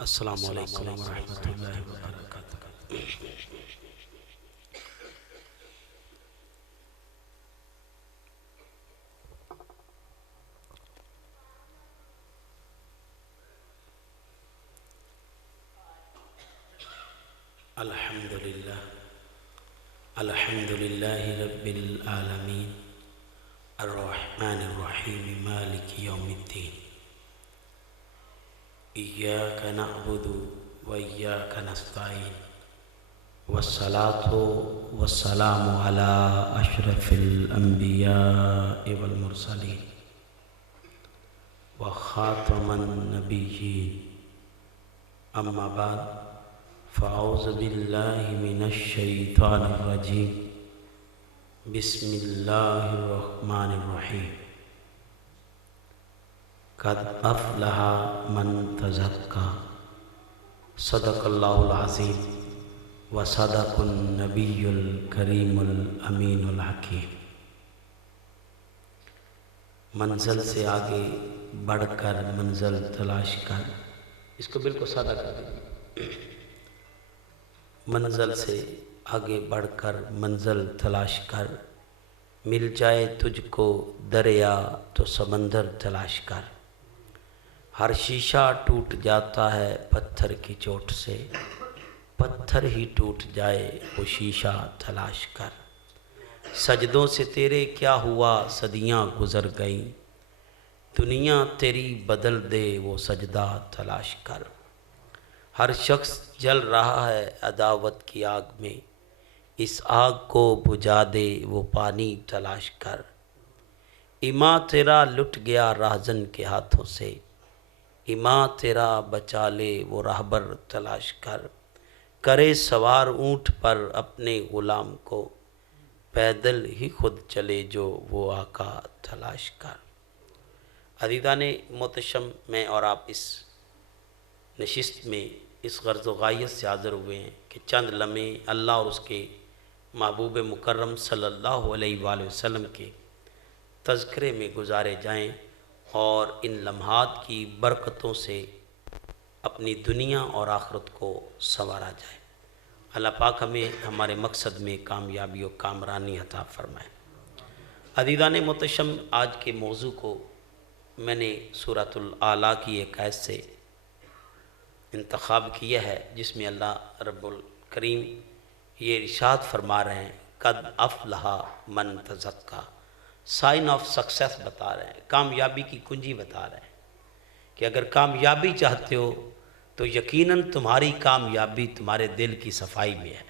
السلام علیکم ورحمۃ اللہ وبرکاتہ۔ الحمد للہ رب العالمین الرحمن الرحیم مالک یوم الدین، ایاک نعبد و ایاک نستعین، والصلاة والسلام علی اشرف الانبیاء والمرسلین وخاتم النبیین، اما بعد فاعوذ باللہ من الشیطان الرجیم، بسم اللہ الرحمن الرحیم۔ قد افلح من تزکا، صدق اللہ العظیم وصدق النبی الکریم الامین الحکیم۔ منزل سے آگے بڑھ کر منزل تلاش کر، اس کو بالکل سادہ کر دیں، منزل سے آگے بڑھ کر منزل تلاش کر، مل جائے تجھ کو دریا تو سمندر تلاش کر، ہر شیشہ ٹوٹ جاتا ہے پتھر کی چوٹ سے، پتھر ہی ٹوٹ جائے وہ شیشہ تلاش کر، سجدوں سے تیرے کیا ہوا صدیاں گزر گئیں، دنیا تیری بدل دے وہ سجدہ تلاش کر، ہر شخص جل رہا ہے عداوت کی آگ میں، اس آگ کو بجھا دے وہ پانی تلاش کر، ایمان تیرا لٹ گیا راہزن کے ہاتھوں سے، ایمان تیرا بچا لے وہ راہبر تلاش کر، کرے سوار اونٹ پر اپنے غلام کو، پیدل ہی خود چلے جو وہ آقا تلاش کر۔ عزیزان محتشم، میں اور آپ اس نشست میں اس غرض و غایت سے حاضر ہوئے ہیں کہ چند لمحے اللہ اور اس کے محبوب مکرم صلی اللہ علیہ وآلہ وسلم کے تذکرے میں گزارے جائیں اور ان لمحات کی برکتوں سے اپنی دنیا اور آخرت کو سنوارا جائے۔ اللہ پاک ہمیں ہمارے مقصد میں کامیابی و کامرانی عطا فرمائے۔ عزیزان محتشم، آج کے موضوع کو میں نے سورۃ الاعلیٰ کی ایک آیت سے انتخاب کیا ہے، جس میں اللہ رب الکریم یہ ارشاد فرما رہے ہیں، قد افلح من تزکا، سائن آف سکسیس بتا رہے ہیں، کامیابی کی کنجی بتا رہے ہیں کہ اگر کامیابی چاہتے ہو تو یقیناً تمہاری کامیابی تمہارے دل کی صفائی میں ہے۔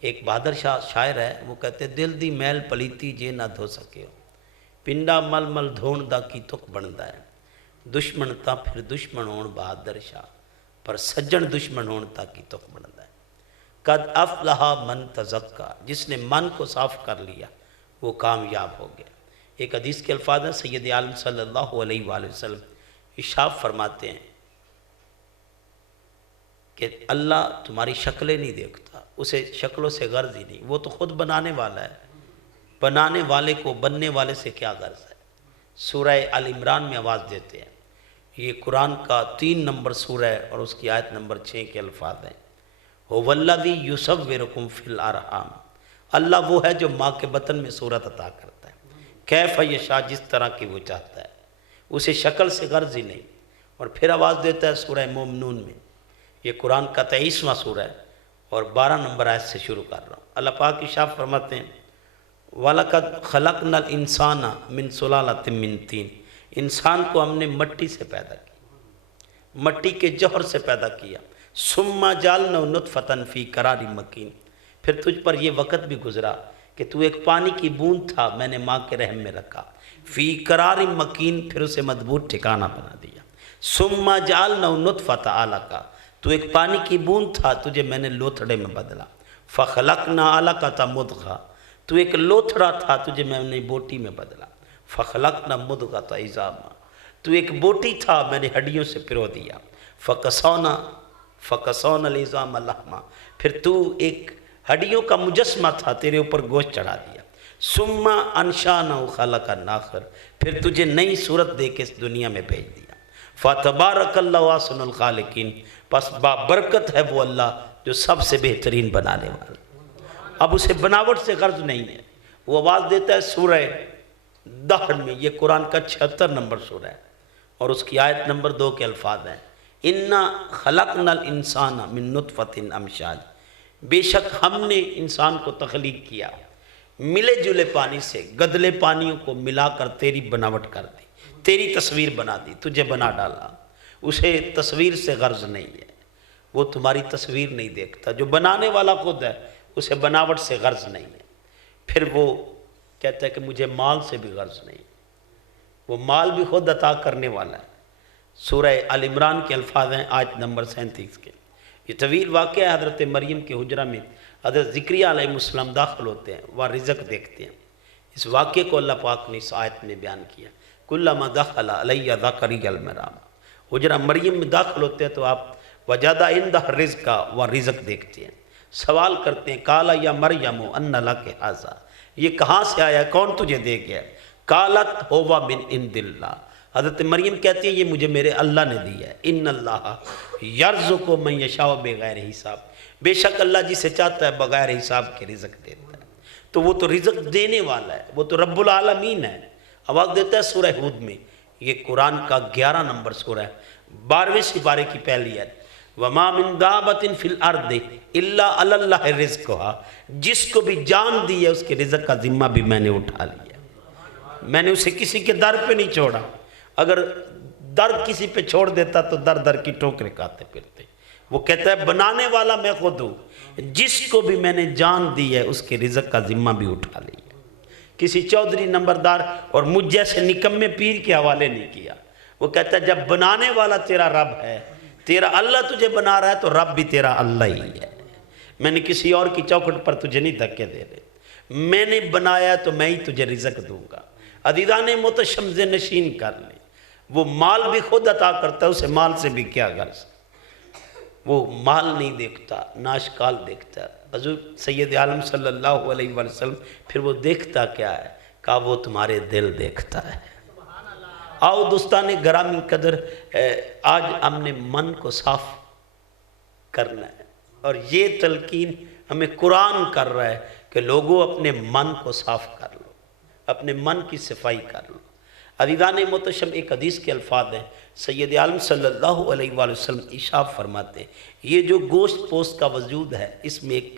ایک بہادر شاعر ہے، وہ کہتے دل دی میل پلیتی جے نہ دھو سکے ہو، پنڈا مل مل دھون دا کی تک بندا ہے، دشمن تا پھر دشمن ہون بہادر شاہ، پر سجن دشمن ہون تا کی تک بندا ہے۔ قد افلح من تزکا، جس نے من کو صاف کر لیا وہ کامیاب ہو گیا۔ ایک حدیث کے الفاظ ہیں، سید عالم صلی اللہ علیہ وآلہ وسلم ارشاد فرماتے ہیں کہ اللہ تمہاری شکلیں نہیں دیکھتا، اسے شکلوں سے غرض ہی نہیں، وہ تو خود بنانے والا ہے، بنانے والے کو بننے والے سے کیا غرض ہے۔ سورہ آل عمران میں آواز دیتے ہیں، یہ قرآن کا 3 نمبر سورہ ہے اور اس کی آیت نمبر 6 کے الفاظ ہیں، هو الذی یصورکم فی الارحام، اللہ وہ ہے جو ماں کے بطن میں صورت عطا کرتا ہے، کیف یشاء، جس طرح کی وہ چاہتا ہے، اسے شکل سے غرض ہی نہیں۔ اور پھر آواز دیتا ہے سورہ مومنون میں، یہ قرآن کا 23واں سورہ ہے اور 12 نمبر آیت سے شروع کر رہا ہوں۔ اللہ پاک ارشاد فرماتے ہیں، وَلَقَدْ خَلَقْنَا الْإِنسَانَ مِنْ سُلَالَةٍ مِّن طِينٍ، انسان کو ہم نے مٹی سے پیدا کیا، مٹی کے جوہر سے پیدا کیا، ثُمَّ جَعَلْنَاهُ نُطْفَةً فِي قَرَارٍ مَّكِينٍ، پھر تجھ پر یہ وقت بھی گزرا کہ تو ایک پانی کی بوند تھا، میں نے ماں کے رحم میں رکھا، فی قرار مکین، پھر اسے مضبوط ٹھکانہ بنا دیا، ثُمَّ جَعَلْنَاهُ نُطْفَةً عَلَقَةً، تو ایک پانی کی بوند تھا، تجھے میں نے لوتھڑے میں بدلا، فَخَلَقْنَا عَلَقَةً مُضْغَةً، تو ایک لوتھڑا تھا، تجھے میں نے بوٹی میں بدلا، فَخَلَقْنَا مُضْغَةً عِظَامًا، تو ایک بوٹی تھا، میں نے ہڈیوں سے پرو دیا، فَكَسَوْنَا الْعِظَامَ لَحْمًا، پھر تو ایک ہڈیوں کا مجسمہ تھا، تیرے اوپر گوشت چڑھا دیا، ثُمَّ أَنشَأْنَاهُ خَلْقًا آخَرَ، پھر تجھے نئی صورت دے کے اس دنیا میں بھیج دیا، فتبارک اللہ احسن الخالقین، پس بابرکت ہے وہ اللہ جو سب سے بہترین بنانے والا۔ اب اسے بناوٹ سے غرض نہیں ہے، وہ آواز دیتا ہے سورہ دہر میں، یہ قرآن کا 76 نمبر سورہ ہے اور اس کی آیت نمبر 2 کے الفاظ ہیں، اِنَّا خَلَقْنَا الْإِنسَانَ مِن نُطْفَةٍ أَمْشَاجٍ، بے شک ہم نے انسان کو تخلیق کیا ملے جلے پانی سے، گدلے پانیوں کو ملا کر تیری بناوٹ کر دی، تیری تصویر بنا دی، تجھے بنا ڈالا۔ اسے تصویر سے غرض نہیں ہے، وہ تمہاری تصویر نہیں دیکھتا، جو بنانے والا خود ہے اسے بناوٹ سے غرض نہیں ہے۔ پھر وہ کہتا ہے کہ مجھے مال سے بھی غرض نہیں، وہ مال بھی خود عطا کرنے والا ہے۔ سورہ آل عمران کے الفاظ ہیں آیت نمبر 37 کے۔ یہ طویل واقعہ ہے، حضرت مریم کے حجرہ میں حضرت زکریا علیہ السلام داخل ہوتے ہیں، وہ رزق دیکھتے ہیں۔ اس واقعے کو اللہ پاک نے اس آیت میں بیان کیا، کلما دخل علیہ زکریا المحراب، حجرہ مریم میں داخل ہوتے ہیں تو آپ وجد عندہ رزقا، وہ رزق دیکھتے ہیں، سوال کرتے ہیں قال یا مریم ان لک ھذا، یہ کہاں سے آیا، کون تجھے دے گیا؟ قالت ھو من عند اللہ، حضرت مریم کہتی ہیں یہ مجھے میرے اللہ نے دیا ہے، ان اللہ یرزق من یشاء بغیر حساب، بے شک اللہ جسے چاہتا ہے بغیر حساب کے رزق دیتا ہے۔ تو وہ تو رزق دینے والا ہے، وہ تو رب العالمین ہے۔ آواز دیتا ہے سورہ ہود میں، یہ قرآن کا 11 نمبر سورہ ہے، 12ویں سپارے کی پہلی آیت، وَمَا مِن دَابَةٍ فِي الْأَرْضِ إِلَّا عَلَى اللَّهِ رِزْقُهَا، جس کو بھی جان دی ہے اس کے رزق کا ذمہ بھی میں نے اٹھا لیا، میں نے اسے کسی کے در پہ نہیں چھوڑا، اگر در کسی پہ چھوڑ دیتا تو در در کی ٹوکرے کھاتے پھرتے۔ وہ کہتا ہے بنانے والا میں خود ہوں، جس کو بھی میں نے جان دی ہے اس کے رزق کا ذمہ بھی اٹھا لیا، کسی چودھری نمبردار اور مجھ جیسے نکمے پیر کے حوالے نہیں کیا۔ وہ کہتا ہے جب بنانے والا تیرا رب ہے، تیرا اللہ تجھے بنا رہا ہے تو رب بھی تیرا اللہ ہی ہے، میں نے کسی اور کی چوکھٹ پر تجھے نہیں دھکے دے رہے، میں نے بنایا تو میں ہی تجھے رزق دوں گا۔ عزیزان محتشم ذہن نشین کر لیں، وہ مال بھی خود عطا کرتا ہے، اسے مال سے بھی کیا غرض، وہ مال نہیں دیکھتا، ناشکال دیکھتا ہے۔ حضور سید عالم صلی اللہ علیہ وسلم پھر وہ دیکھتا کیا ہے؟ کہا وہ تمہارے دل دیکھتا ہے۔ آؤ دوستان گرامی قدر، آج ہم نے من کو صاف کرنا ہے، اور یہ تلقین ہمیں قرآن کر رہا ہے کہ لوگوں اپنے من کو صاف کر لو، اپنے من کی صفائی کر لو۔ عزیزان محتشم ایک حدیث کے الفاظ ہیں، سید عالم صلی اللہ علیہ وآلہ وسلم ارشاد فرماتے ہیں یہ جو گوشت پوست کا وجود ہے اس میں ایک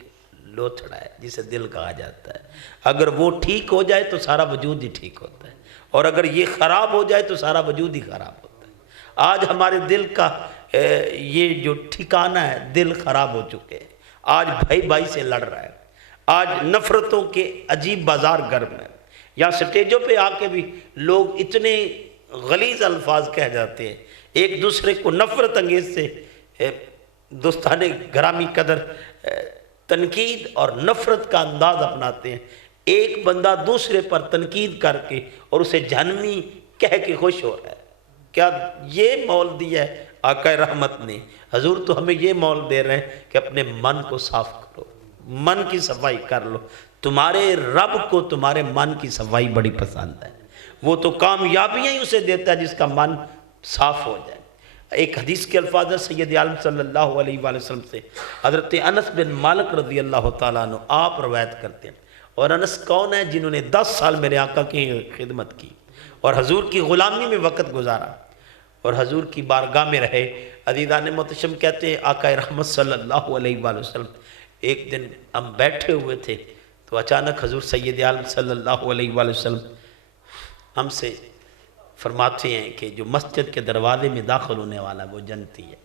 لوتھڑا ہے جسے دل کہا جاتا ہے، اگر وہ ٹھیک ہو جائے تو سارا وجود ہی ٹھیک ہوتا ہے، اور اگر یہ خراب ہو جائے تو سارا وجود ہی خراب ہوتا ہے۔ آج ہمارے دل کا یہ جو ٹھکانہ ہے، دل خراب ہو چکے ہیں، آج بھائی بھائی سے لڑ رہا ہے، آج نفرتوں کے عجیب بازار گرم ہے، یا سٹیجوں پہ آ کے بھی لوگ اتنے غلیظ الفاظ کہہ جاتے ہیں، ایک دوسرے کو نفرت انگیز سے دوستان گرامی قدر تنقید اور نفرت کا انداز اپناتے ہیں، ایک بندہ دوسرے پر تنقید کر کے اور اسے جہنمی کہہ کے خوش ہو رہا ہے۔ کیا یہ مول دیا ہے آقا رحمت نے؟ حضور تو ہمیں یہ مول دے رہے ہیں کہ اپنے من کو صاف کرو، من کی صفائی کر لو، تمہارے رب کو تمہارے من کی صفائی بڑی پسند ہے، وہ تو کامیابیاں ہی اسے دیتا ہے جس کا من صاف ہو جائے۔ ایک حدیث کے الفاظ ہے سید عالم صلی اللہ علیہ وآلہ وسلم سے، حضرت انس بن مالک رضی اللہ تعالیٰ عنہ آپ روایت کرتے ہیں، اور انس کون ہے؟ جنہوں نے 10 سال میرے آقا کی خدمت کی اور حضور کی غلامی میں وقت گزارا اور حضور کی بارگاہ میں رہے۔ عزیزان محتشم کہتے ہیں آقا رحمت صلی اللہ علیہ وآلہ وسلم ایک دن ہم بیٹھے ہوئے تھے تو اچانک حضور سید عالم صلی اللہ علیہ وآلہ وسلم ہم سے فرماتے ہیں کہ جو مسجد کے دروازے میں داخل ہونے والا وہ جنتی ہے۔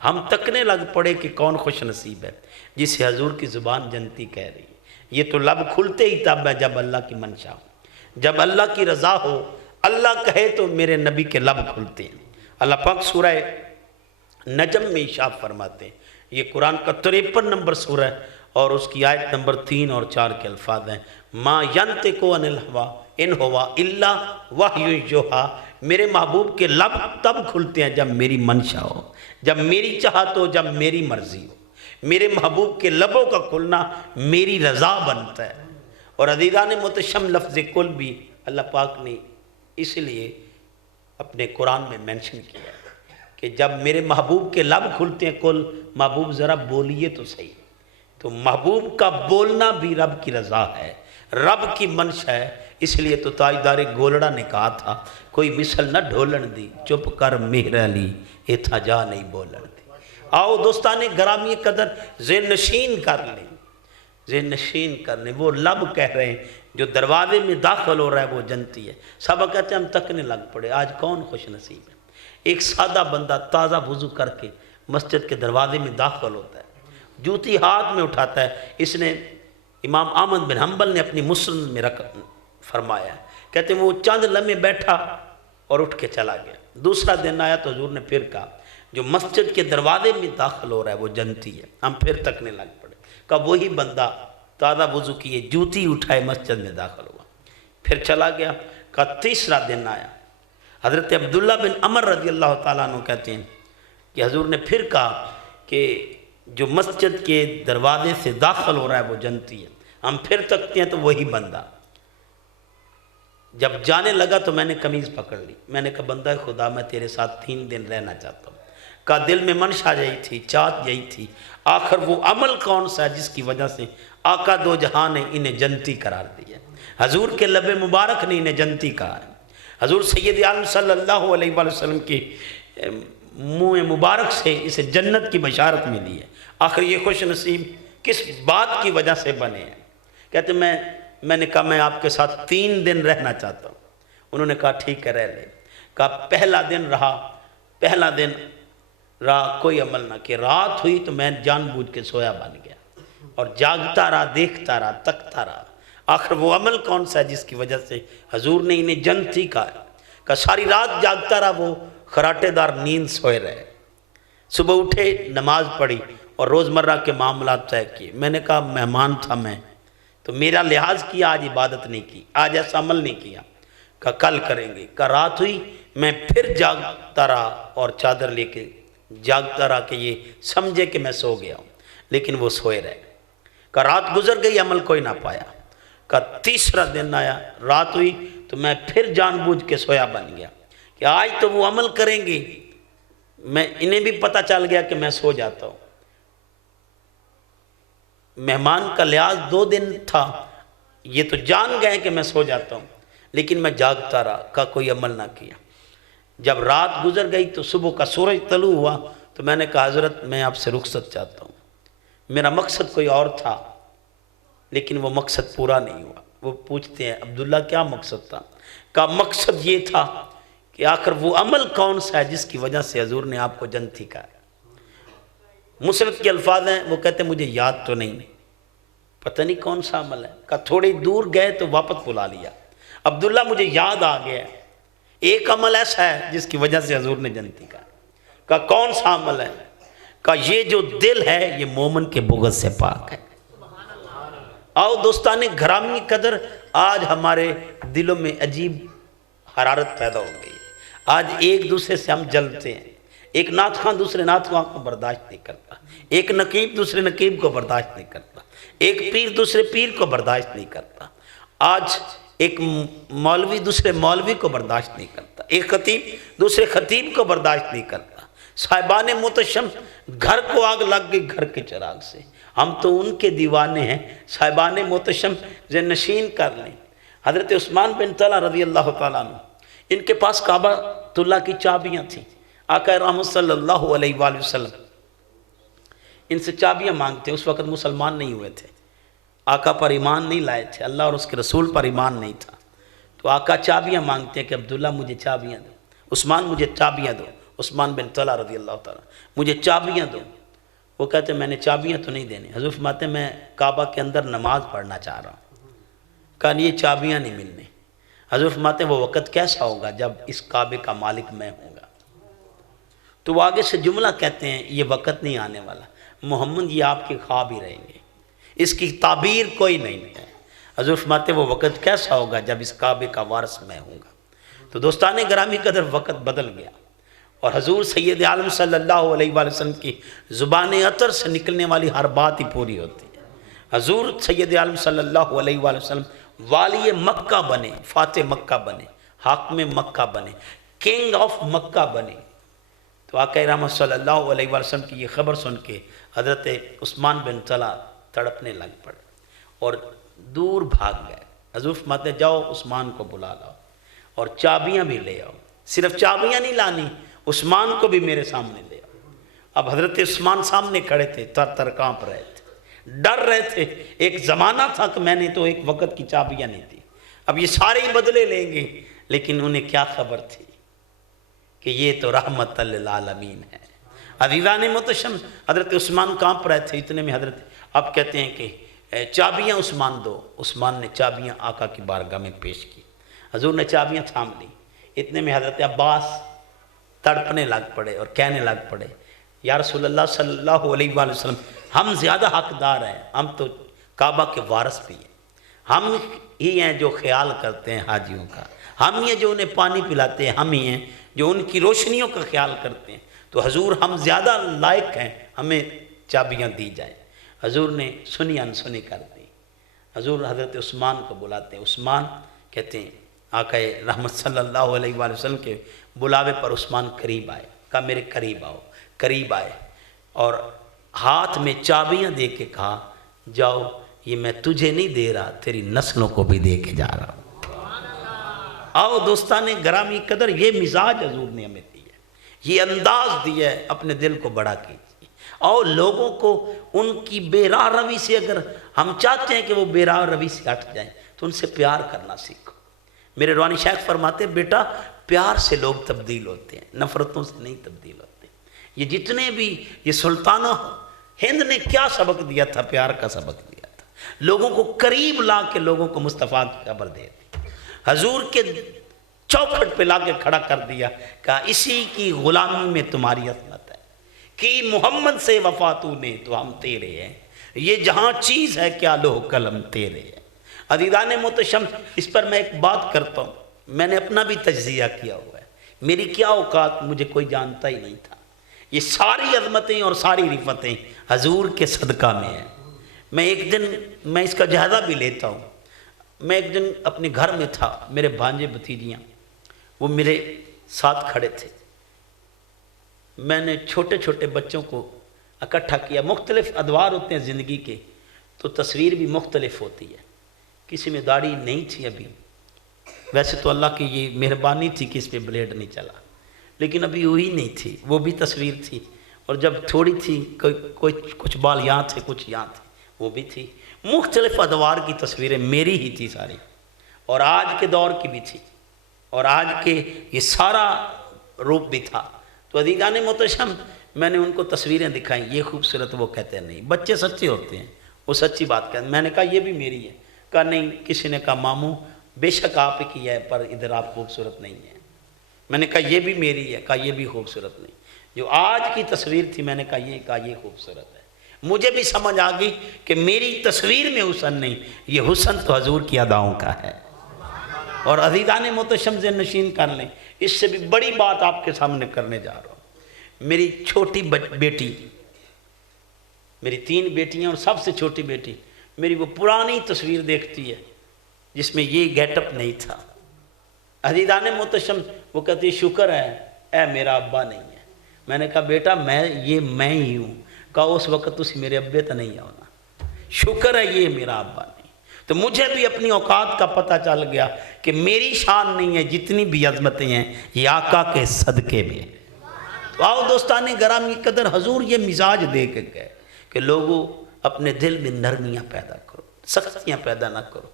ہم تکنے لگ پڑے کہ کون خوش نصیب ہے جسے حضور کی زبان جنتی کہہ رہی ہے۔ یہ تو لب کھلتے ہی تب ہے جب اللہ کی منشا ہو، جب اللہ کی رضا ہو، اللہ کہے تو میرے نبی کے لب کھلتے ہیں۔ اللہ پاک سورہ نجم میں ارشاد فرماتے ہیں، یہ قرآن کا 53 نمبر سورہ ہے اور اس کی آیت نمبر 3 اور 4 کے الفاظ ہیں، ما ینطق عن الہوا ان ہوا الا وحی یوحی، میرے محبوب کے لب تب کھلتے ہیں جب میری منشا ہو، جب میری چاہت ہو، جب میری مرضی ہو۔ میرے محبوب کے لبوں کا کھلنا میری رضا بنتا ہے۔ اور عزیزان محتشم لفظ کل بھی اللہ پاک نے اس لیے اپنے قرآن میں مینشن کیا ہے کہ جب میرے محبوب کے لب کھلتے ہیں کل محبوب ذرا بولیے تو صحیح، تو محبوب کا بولنا بھی رب کی رضا ہے، رب کی منش ہے، اس لیے تو تاجدار گولڑا نے کہا تھا کوئی مثل نہ ڈھولن دی، چپ کر مہر علی ایتھا جا نہیں بولن دی۔ آؤ دوستان گرامی قدر ذہن نشین کر لیں، ذہن نشین کر لیں، وہ لب کہہ رہے ہیں جو دروازے میں داخل ہو رہا ہے وہ جنتی ہے۔ صحابہ کہتے ہیں ہم تکنے لگ پڑے، آج کون خوش نصیب ہے؟ ایک سادہ بندہ تازہ وضو کر کے مسجد کے دروازے میں داخل ہوتا ہے، جوتی ہاتھ میں اٹھاتا ہے۔ اس نے امام احمد بن حنبل نے اپنی مسند میں فرمایا ہے، کہتے ہیں وہ چند لمحے بیٹھا اور اٹھ کے چلا گیا۔ دوسرا دن آیا تو حضور نے پھر کہا جو مسجد کے دروازے میں داخل ہو رہا ہے وہ جنتی ہے۔ ہم پھر تکنے لگ پڑے، کہا وہی بندہ تازہ وضو کیے جوتی اٹھائے مسجد میں داخل ہوا، پھر چلا گیا۔ کہا تیسرا دن آیا، حضرت عبداللہ بن عمر رضی اللہ تعالیٰ عنہ کہتے ہیں کہ حضور نے پھر کہا کہ جو مسجد کے دروازے سے داخل ہو رہا ہے وہ جنتی ہے۔ ہم پھر تکتے ہیں تو وہی بندہ۔ جب جانے لگا تو میں نے قمیض پکڑ لی، میں نے کہا بندہ خدا میں تیرے ساتھ 3 دن رہنا چاہتا ہوں۔ کہا دل میں منشا یہی تھی، چاہت یہی تھی، آخر وہ عمل کون سا ہے جس کی وجہ سے آقا دو جہاں نے انہیں جنتی قرار دیا ہے؟ حضور کے لب مبارک نے انہیں جنتی کہا ہے، حضور سید عالم صلی اللہ علیہ وآلہ وسلم کے منہ مبارک سے اسے جنت کی بشارت ملی ہے۔ آخر یہ خوش نصیب کس بات کی وجہ سے بنے ہیں؟ کہتے میں نے کہا میں آپ کے ساتھ 3 دن رہنا چاہتا ہوں۔ انہوں نے کہا ٹھیک ہے رہ لے۔ کہا پہلا دن رہا کوئی عمل نہ کہ رات ہوئی تو میں جان بوجھ کے سویا بن گیا اور جاگتا رہا، دیکھتا رہا، تکتا رہا۔ آخر وہ عمل کون سا ہے جس کی وجہ سے حضور نے انہیں جنتی کہا؟ کہ ساری رات جاگتا رہا، وہ خراٹے دار نیند سوئے رہے، صبح اٹھے نماز پڑھی اور روزمرہ کے معاملات طے کیے۔ میں نے کہا مہمان تھا میں تو میرا لحاظ کیا، آج عبادت نہیں کی، آج ایسا عمل نہیں کیا۔ کہا کل کریں گے۔ کہا رات ہوئی میں پھر جاگتا رہا اور چادر لے کے جاگتا رہا کہ یہ سمجھے کہ میں سو گیا ہوں، لیکن وہ سوئے رہے۔ کہا رات گزر گئی، عمل کوئی نہ پایا۔ کہا تیسرا دن آیا، رات ہوئی تو میں پھر جان بوجھ کے سویا بن گیا کہ آج تو وہ عمل کریں گے۔ انہیں بھی پتہ چل گیا کہ میں سو جاتا ہوں۔ مہمان کا لحاظ 2 دن تھا، یہ تو جان گئے کہ میں سو جاتا ہوں، لیکن میں جاگتا رہا، کا کوئی عمل نہ کیا۔ جب رات گزر گئی تو صبح کا سورج طلوع ہوا تو میں نے کہا حضرت میں آپ سے رخصت چاہتا ہوں، میرا مقصد کوئی اور تھا لیکن وہ مقصد پورا نہیں ہوا۔ وہ پوچھتے ہیں عبداللہ کیا مقصد تھا؟ کہا مقصد یہ تھا کہ آخر وہ عمل کون سا ہے جس کی وجہ سے حضور نے آپ کو جنتی کہا؟ مسند کے الفاظ ہیں، وہ کہتے ہیں مجھے یاد تو نہیں، پتہ نہیں کون سا عمل ہے۔ کہا تھوڑی دور گئے تو واپس بلا لیا۔ عبداللہ مجھے یاد آ گیا، ایک عمل ایسا ہے جس کی وجہ سے حضور نے جنتی کہا۔ کہا کون سا عمل ہے؟ کہا یہ جو دل ہے یہ مومن کے بغض سے پاک ہے۔ آؤ دوستان گرامی قدر، آج ہمارے دلوں میں عجیب حرارت پیدا ہو گئی، آج ایک دوسرے سے ہم جلتے ہیں، ایک نعت خواں دوسرے نعت خواں کو برداشت نہیں کرتا، ایک نقیب دوسرے نقیب کو برداشت نہیں کرتا، ایک پیر دوسرے پیر کو برداشت نہیں کرتا، آج ایک مولوی دوسرے مولوی کو برداشت نہیں کرتا، ایک خطیب دوسرے خطیب کو برداشت نہیں کرتا۔ صاحبان محتشم گھر کو آگ لگ گئی گھر کے چراغ سے، ہم تو ان کے دیوانے ہیں۔ صاحبان محتشم ذہن نشین کر لیں، حضرت عثمان بن طلحہ رضی اللہ تعالیٰ عنہ، ان کے پاس کعبہ اللہ کی چابیاں تھیں۔ آقا رحمت صلی اللہ علیہ وآلہ وسلم ان سے چابیاں مانگتے ہیں، اس وقت مسلمان نہیں ہوئے تھے، آقا پر ایمان نہیں لائے تھے، اللہ اور اس کے رسول پر ایمان نہیں تھا، تو آقا چابیاں مانگتے ہیں کہ عبداللہ مجھے چابیاں دو، عثمان مجھے چابیاں دو، عثمان بن طلحہ رضی اللہ تعالیٰ مجھے چابیاں دو۔ وہ کہتے ہیں میں نے چابیاں تو نہیں دینی، حضور فرماتے ہیں میں کعبہ کے اندر نماز پڑھنا چاہ رہا ہوں۔ کہا یہ چابیاں نہیں ملنی۔ حضور فرماتے ہیں وہ وقت کیسا ہوگا جب اس کعبے کا مالک میں ہوں گا؟ تو وہ آگے سے جملہ کہتے ہیں یہ وقت نہیں آنے والا، محمد یہ آپ کے خواب ہی رہیں گے، اس کی تعبیر کوئی نہیں ہے۔ حضور فرماتے ہیں وہ وقت کیسا ہوگا جب اس کعبے کا وارث میں ہوں گا۔ تو دوستان گرامی قدر وقت بدل گیا اور حضور سید عالم صلی اللہ علیہ وآلہ وسلم کی زبان عطر سے نکلنے والی ہر بات ہی پوری ہوتی ہے۔ حضور سید عالم صلی اللہ علیہ وآلہ وسلم والی مکہ بنے، فاتح مکہ بنے، حاکم مکہ بنے، کنگ آف مکہ بنے۔ تو آقا رحمت صلی اللہ علیہ وسلم کی یہ خبر سن کے حضرت عثمان بن طلحہ تڑپنے لگ پڑے اور دور بھاگ گئے. حضور فرماتے ہیں جاؤ عثمان کو بلا لاؤ اور چابیاں بھی لے آؤ. صرف چابیاں نہیں لانی، عثمان کو بھی میرے سامنے لے آؤ. اب حضرت عثمان سامنے کھڑے تھے، تر تر کانپ رہے تھے، ڈر رہے تھے. ایک زمانہ تھا کہ میں نے تو ایک وقت کی چابیاں نہیں دی، اب یہ سارے ہی بدلے لیں گے. لیکن انہیں کیا خبر تھی کہ یہ تو رحمت للعالمین ہے. عزیزان محتشم حضرت عثمان کانپ رہے تھے. اتنے میں حضرت اب کہتے ہیں کہ چابیاں عثمان دو. عثمان نے چابیاں آقا کی بارگاہ میں پیش کی. حضور نے چابیاں تھام لی. اتنے میں حضرت عباس تڑپنے لگ پڑے اور کہنے لگ پڑے یا رسول اللہ صلی اللہ علیہ وآلہ وسلم ہم زیادہ حقدار ہیں، ہم تو کعبہ کے وارث بھی ہیں، ہم ہی ہیں جو خیال کرتے ہیں حاجیوں کا، ہم ہی ہیں جو انہیں پانی پلاتے ہیں، ہم ہی ہیں جو ان کی روشنیوں کا خیال کرتے ہیں. تو حضور ہم زیادہ لائق ہیں، ہمیں چابیاں دی جائیں. حضور نے سنی انسنی کر دی. حضور حضرت عثمان کو بلاتے ہیں. عثمان کہتے ہیں آقا رحمت صلی اللہ علیہ وآلہ وسلم کے بلاوے پر عثمان قریب آئے. کہا میرے قریب آؤ. قریب آئے اور ہاتھ میں چابیاں دے کے کہا جاؤ یہ میں تجھے نہیں دے رہا، تیری نسلوں کو بھی دے کے جا رہا ہوں. آؤ دوستان گرامی قدر، یہ مزاج حضور نے ہمیں دی ہے، یہ انداز دیا ہے. اپنے دل کو بڑا کیجیے. اور لوگوں کو ان کی بے راہ روی سے، اگر ہم چاہتے ہیں کہ وہ بے راہ روی سے ہٹ جائیں تو ان سے پیار کرنا سیکھو. میرے روحانی شیخ فرماتے ہیں بیٹا پیار سے لوگ تبدیل ہوتے ہیں، نفرتوں سے نہیں تبدیل ہوتے. یہ جتنے بھی یہ سلطانہ ہند نے کیا سبق دیا تھا؟ پیار کا سبق دیا تھا. لوگوں کو قریب لا کے لوگوں کو مصطفیٰ کی خبر دے دی. حضور کے چوکھٹ پہ لا کے کھڑا کر دیا، کہا اسی کی غلامی میں تمہاری عظمت ہے، کہ محمد سے وفا تو نے تو ہم تیرے ہیں، یہ جہاں چیز ہے کیا لوہ قلم تیرے ہیں. عزیزان محتشم اس پر میں ایک بات کرتا ہوں. میں نے اپنا بھی تجزیہ کیا ہوا ہے. میری کیا اوقات، مجھے کوئی جانتا ہی نہیں تھا. یہ ساری عظمتیں اور ساری رفتیں حضور کے صدقہ میں ہیں. میں ایک دن میں اس کا جائزہ بھی لیتا ہوں. میں ایک دن اپنے گھر میں تھا، میرے بھانجے بھتیجیاں وہ میرے ساتھ کھڑے تھے. میں نے چھوٹے چھوٹے بچوں کو اکٹھا کیا. مختلف ادوار ہوتے ہیں زندگی کے، تو تصویر بھی مختلف ہوتی ہے. کسی میں داڑھی نہیں تھی ابھی، ویسے تو اللہ کی یہ مہربانی تھی کہ اس پہ بلیڈ نہیں چلا، لیکن ابھی وہی نہیں تھی، وہ بھی تصویر تھی. اور جب تھوڑی تھی کوئی کچھ بال یہاں تھے کچھ یہاں تھے، وہ بھی تھی. مختلف ادوار کی تصویریں میری ہی تھی ساری، اور آج کے دور کی بھی تھی، اور آج کے یہ سارا روپ بھی تھا. تو عزیزان محتشم میں نے ان کو تصویریں دکھائیں، یہ خوبصورت. وہ کہتے ہیں نہیں، بچے سچے ہوتے ہیں، وہ سچی بات کہتے ہیں. میں نے کہا یہ بھی میری ہے. کہا نہیں. کسی نے کہا ماموں بے شک آپ کی ہے پر ادھر آپ خوبصورت نہیں ہیں. میں نے کہا یہ بھی میری ہے. کہا یہ بھی خوبصورت نہیں. جو آج کی تصویر تھی میں نے کہا یہ خوبصورت ہے. مجھے بھی سمجھ آ گئی کہ میری تصویر میں حسن نہیں، یہ حسن تو حضور کی اداؤں کا ہے. اور عزیزان محتشم ذہن نشین کر لیں، اس سے بھی بڑی بات آپ کے سامنے کرنے جا رہا ہوں. میری چھوٹی بیٹی، میری 3 بیٹیاں اور سب سے چھوٹی بیٹی میری وہ پرانی تصویر دیکھتی ہے جس میں یہ گیٹ اپ نہیں تھا. عزیزان محتشم وہ کہتی ہے شکر ہے اے میرا ابا نہیں ہے. میں نے کہا بیٹا میں ہی ہوں. کہا اس وقت تسی میرے ابے تو نہیں ہونا، شکر ہے یہ میرا ابا نہیں. تو مجھے بھی اپنی اوقات کا پتہ چل گیا کہ میری شان نہیں ہے، جتنی بھی عظمتیں ہیں یہ آقا کے صدقے میں. تو آؤ دوستان گرامی قدر، حضور یہ مزاج دے کے گئے کہ لوگوں اپنے دل میں نرمیاں پیدا کرو، سختیاں پیدا نہ کرو.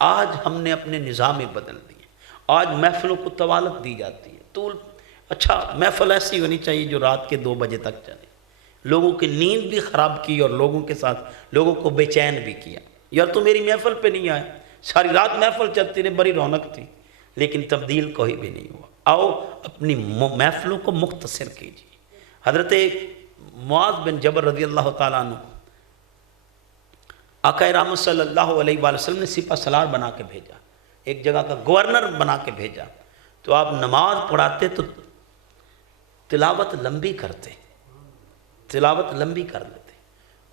آج ہم نے اپنے نظام بدل دیے. آج محفلوں کو طوالت دی جاتی ہے. اچھا محفل ایسی ہونی چاہیے جو رات کے 2 بجے تک چلے. لوگوں کی نیند بھی خراب کی اور لوگوں کے ساتھ لوگوں کو بے چین بھی کیا. یار تو میری محفل پہ نہیں آئے، ساری رات محفل چلتی رہی، بڑی رونق تھی، لیکن تبدیل کوئی بھی نہیں ہوا. آؤ اپنی محفلوں کو مختصر کیجیے. حضرت معاذ بن جبل رضی اللہ تعالیٰ عنہ آقا رحمت صلی اللہ علیہ وآلہ وسلم نے سپہ سالار بنا کے بھیجا، ایک جگہ کا گورنر بنا کے بھیجا. تو آپ نماز پڑھاتے تو تلاوت لمبی کرتے، تلاوت لمبی کر لیتے.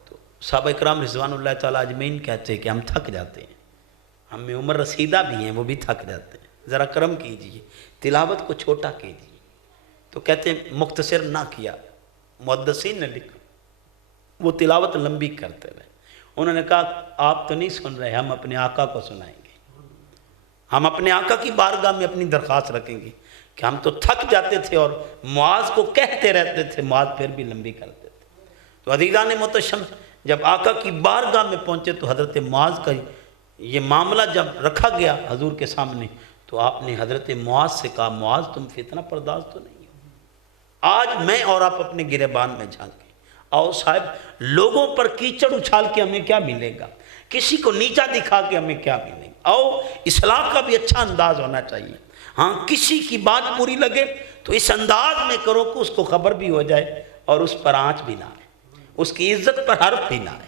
تو صحابہ اکرام رضوان اللہ تعالیٰ اجمعین کہتے ہیں کہ ہم تھک جاتے ہیں، ہم میں عمر رسیدہ بھی ہیں، وہ بھی تھک جاتے ہیں، ذرا کرم کیجیے، تلاوت کو چھوٹا کیجیے. تو کہتے ہیں مختصر نہ کیا، محدثین نے لکھا، وہ تلاوت لمبی کرتے رہے۔ انہوں نے کہا آپ تو نہیں سن رہے، ہم اپنے آقا کو سنائیں گے، ہم اپنے آقا کی بارگاہ میں اپنی درخواست رکھیں گے کہ ہم تو تھک جاتے تھے اور معاذ کو کہتے رہتے تھے، معاذ پھر بھی لمبی کرتے تھے۔ تو عزیزان محتشم جب آقا کی بارگاہ میں پہنچے تو حضرت معاذ کا یہ معاملہ جب رکھا گیا حضور کے سامنے تو آپ نے حضرت معاذ سے کہا معاذ تم فتنہ پرداز تو نہیں ہو، آج میں اور آپ اپنے گریبان میں جھانکیں۔ آؤ صاحب، لوگوں پر کیچڑ اچھال کے ہمیں کیا ملے گا، کسی کو نیچا دکھا کے ہمیں کیا ملے گا۔ آؤ اصلاح کا بھی اچھا انداز ہونا چاہیے، ہاں کسی کی بات بری لگے تو اس انداز میں کرو کہ اس کو خبر بھی ہو جائے اور اس پر آنچ بھی نہ آئے، اس کی عزت پر حرف بھی نہ آئے۔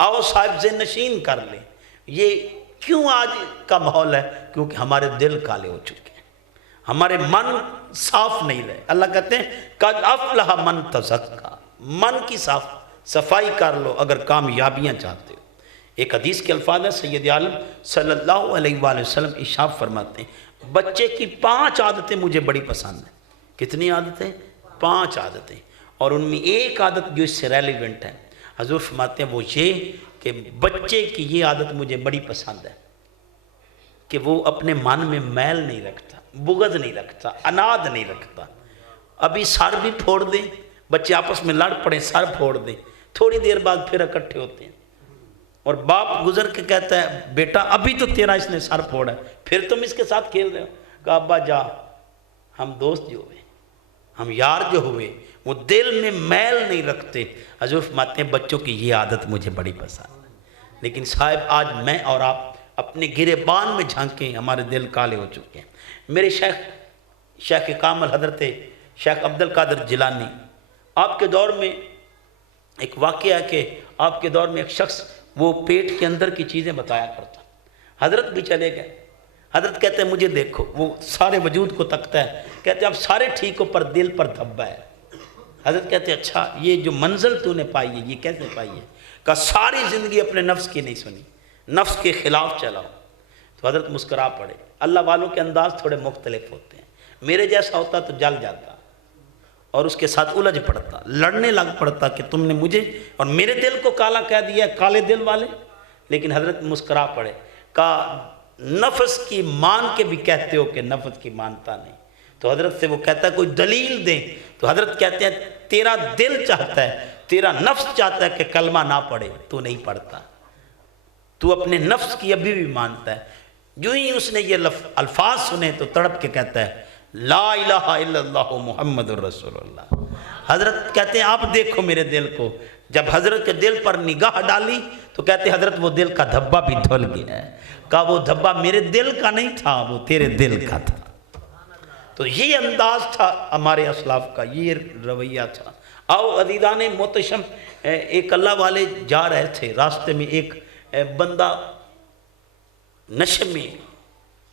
آؤ صاحب ذہن نشین کر لیں، یہ کیوں آج کا ماحول ہے؟ کیونکہ ہمارے دل کالے ہو چکے ہیں، ہمارے من صاف نہیں رہے۔ اللہ کہتے ہیں قد افلح من تزکا، من کی صفائی کر لو اگر کامیابیاں چاہتے ہو۔ ایک حدیث کے الفاظ ہیں، سید عالم صلی اللہ علیہ وآلہ وسلم ارشاد فرماتے ہیں بچے کی 5 عادتیں مجھے بڑی پسند ہیں۔ کتنی عادتیں؟ 5 عادتیں، اور ان میں ایک عادت جو اس سے ریلیونٹ ہے، حضور فرماتے ہیں وہ یہ کہ بچے کی یہ عادت مجھے بڑی پسند ہے کہ وہ اپنے من میں میل نہیں رکھتا، بغض نہیں رکھتا، اناد نہیں رکھتا۔ ابھی سر بھی پھوڑ دیں، بچے آپس میں لڑ پڑیں سر پھوڑ دیں، تھوڑی دیر بعد پھر اکٹھے ہوتے ہیں، اور باپ گزر کے کہتا ہے بیٹا ابھی تو تیرا اس نے سر پھوڑا ہے، پھر تم اس کے ساتھ کھیل رہے ہو۔ کہا ابا جا، ہم دوست جو ہوئے، ہم یار جو ہوئے، وہ دل میں میل نہیں رکھتے۔ حضور فرماتے ہیں بچوں کی یہ عادت مجھے بڑی پسند ہے۔ لیکن صاحب آج میں اور آپ اپنے گریبان میں جھانکیں، ہمارے دل کالے ہو چکے ہیں۔ میرے شیخ کامل حضرت شیخ عبد القادر جیلانی، آپ کے دور میں ایک واقعہ ہے کہ آپ کے دور میں ایک شخص وہ پیٹ کے اندر کی چیزیں بتایا کرتا، حضرت بھی چلے گئے۔ حضرت کہتے ہیں مجھے دیکھو، وہ سارے وجود کو تکتا ہے، کہتے ہیں اب سارے ٹھیک ہو پر دل پر دھبا ہے۔ حضرت کہتے ہیں اچھا یہ جو منزل تو نے پائی ہے یہ کیسے پائی ہے؟ کہا ساری زندگی اپنے نفس کی نہیں سنی، نفس کے خلاف چلاؤ۔ تو حضرت مسکرا پڑے۔ اللہ والوں کے انداز تھوڑے مختلف ہوتے ہیں، میرے جیسا ہوتا تو جل جاتا اور اس کے ساتھ الجھ پڑتا، لڑنے لگ پڑتا کہ تم نے مجھے اور میرے دل کو کالا کہہ دیا، کالے دل والے۔ لیکن حضرت مسکرا پڑے، کہا نفس کی مان کے بھی کہتے ہو کہ نفس کی مانتا نہیں۔ تو حضرت سے وہ کہتا ہے کوئی دلیل دیں، تو حضرت کہتے ہیں تیرا دل چاہتا ہے، تیرا نفس چاہتا ہے کہ کلمہ نہ پڑھے، تو نہیں پڑھتا، تو اپنے نفس کی ابھی بھی مانتا ہے۔ جو ہی اس نے یہ الفاظ سنے تو تڑپ کے کہتا ہے لا الہ الا اللہ محمد الرسول اللہ۔ حضرت کہتے ہیں آپ دیکھو میرے دل کو، جب حضرت کے دل پر نگاہ ڈالی تو کہتے ہیں حضرت وہ دل کا دھبا بھی دھل گیا ہے۔ کہا وہ دھبا میرے دل کا نہیں تھا، وہ تیرے دل کا تھا۔ تو یہ انداز تھا ہمارے اسلاف کا، یہ رویہ تھا۔ آؤ عزیزان محتشم، ایک اللہ والے جا رہے تھے، راستے میں ایک بندہ نشے میں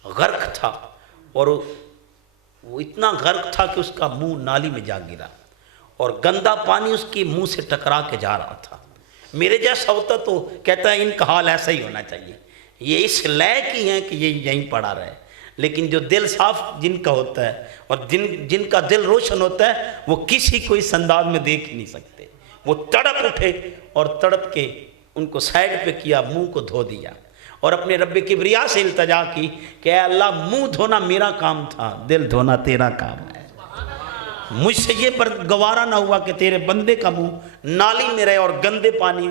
غرق تھا، اور وہ اتنا غرق تھا کہ اس کا منہ نالی میں جا گرا اور گندا پانی اس کے منہ سے ٹکرا کے جا رہا تھا۔ میرے جیسا ہوتا تو کہتا ہے ان کا حال ایسا ہی ہونا چاہیے، یہ اس لائق ہی ہیں کہ یہ یہیں پڑا رہے۔ لیکن جو دل صاف جن کا ہوتا ہے اور جن کا دل روشن ہوتا ہے وہ کسی کو اس انداز میں دیکھ نہیں سکتے۔ وہ تڑپ اٹھے اور تڑپ کے ان کو سائڈ پہ کیا، منہ کو دھو دیا اور اپنے رب کبریا سے التجا کی کہ اے اللہ منہ دھونا میرا کام تھا، دل دھونا تیرا کام ہے۔ مجھ سے یہ گوارا نہ ہوا کہ تیرے بندے کا منہ نالی میں رہے اور گندے پانی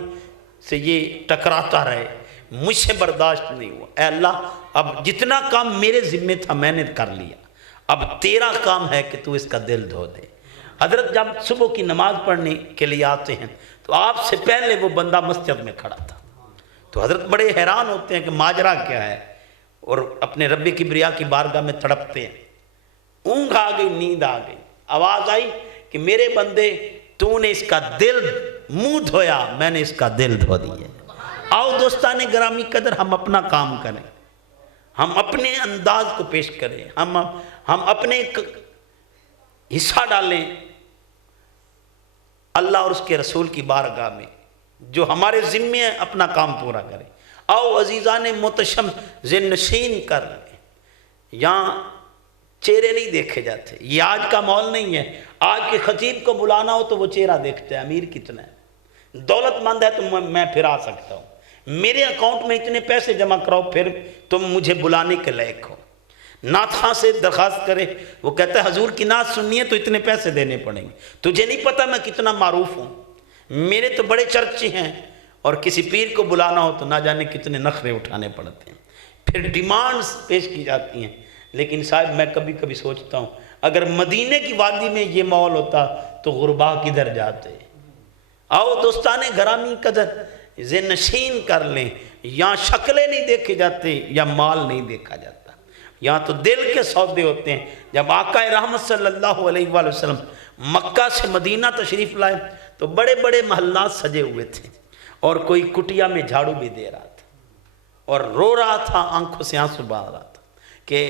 سے یہ ٹکراتا رہے، مجھ سے برداشت نہیں ہوا۔ اے اللہ اب جتنا کام میرے ذمے تھا میں نے کر لیا، اب تیرا کام ہے کہ تو اس کا دل دھو دے۔ حضرت جب صبح کی نماز پڑھنے کے لیے آتے ہیں تو آپ سے پہلے وہ بندہ مسجد میں کھڑا تھا، تو حضرت بڑے حیران ہوتے ہیں کہ ماجرا کیا ہے، اور اپنے رب کبریا کی بارگاہ میں تڑپتے ہیں۔ اونگ آ گئی، نیند آ گئی، آواز آئی کہ میرے بندے تو نے اس کا دل منہ دھویا، میں نے اس کا دل دھو دیا۔ آؤ دوستان گرامی قدر ہم اپنا کام کریں، ہم اپنے انداز کو پیش کریں، ہم اپنے حصہ ڈالیں اللہ اور اس کے رسول کی بارگاہ میں، جو ہمارے ذمے ہیں اپنا کام پورا کریں۔ آؤ عزیزان محتشم ذہن نشین کر لیں، یہاں چہرے نہیں دیکھے جاتے. یہ آج کا ماحول نہیں ہے. آج کے خطیب کو بلانا ہو تو وہ چہرہ دیکھتے ہیں, امیر کتنا ہے, دولت مند ہے تو میں پھر آ سکتا ہوں, میرے اکاؤنٹ میں اتنے پیسے جمع کراؤ پھر تم مجھے بلانے کے لائق ہو. نعت خواں سے درخواست کرے, وہ کہتا ہے حضور کی نعت سننی ہے تو اتنے پیسے دینے پڑیں گے. تجھے نہیں پتہ میں کتنا معروف ہوں, میرے تو بڑے چرچے ہیں. اور کسی پیر کو بلانا ہو تو نہ جانے کتنے نخرے اٹھانے پڑتے ہیں, پھر ڈیمانڈز پیش کی جاتی ہیں. لیکن صاحب میں کبھی کبھی سوچتا ہوں اگر مدینے کی وادی میں یہ ماحول ہوتا تو غربا کدھر جاتے. آؤ دوستان گرامی قدر ذہن نشین کر لیں, یہاں شکلیں نہیں دیکھے جاتے یا مال نہیں دیکھا جاتا, یہاں تو دل کے سودے ہوتے ہیں. جب آقا رحمت صلی اللہ علیہ وآلہ وسلم مکہ سے مدینہ تشریف لائے تو بڑے بڑے محلات سجے ہوئے تھے, اور کوئی کٹیا میں جھاڑو بھی دے رہا تھا اور رو رہا تھا, آنکھوں سے آنسو بہا رہا تھا کہ